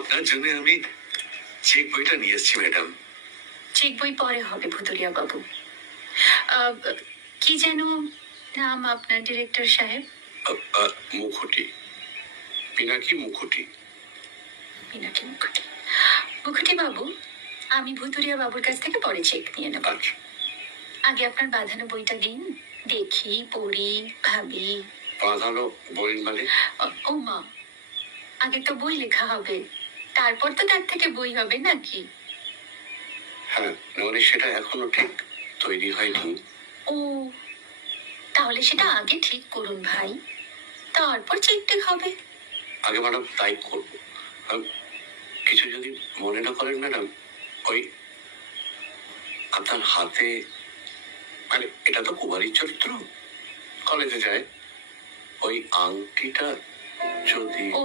আপনার জন্য আমি চেক বইটা নিয়ে এসেছি ম্যাডাম। চেক বই পরে হবে ভুতুরিয়া বাবু। আহ, কি যেন নাম আপনার ডিরেক্টর সাহেব? মুখুটি, পিনাকি মুখুটি। পিনাকি মুখুটি। মুখুটি বাবু, আমি ভুতুরিয়া বাবুর কাছ থেকে পরে চেক নিয়ে নেব। আচ্ছা, আগে আপনার বাঁধানো বইটা দিন, দেখি, পড়ি, ভাবি। বাঁধানো বই মানে? ও মা, আগে তো বই লেখা হবে, তারপর তো তার থেকে বই হবে নাকি? হ্যাঁ, মানে সেটা এখনো ঠিক তৈরি হয়নি। ও, তাহলে সেটা আগে ঠিক করুন ভাই, তারপর চেক টেক হবে। আগে ম্যাডাম তাই করবো। কিছু যদি মনে না করেন ম্যাডাম, ওই আপনার হাতে, মানে এটা তো কুমারীর চরিত্র, কলেজে যায়, ওই আংটিটা যদি। ও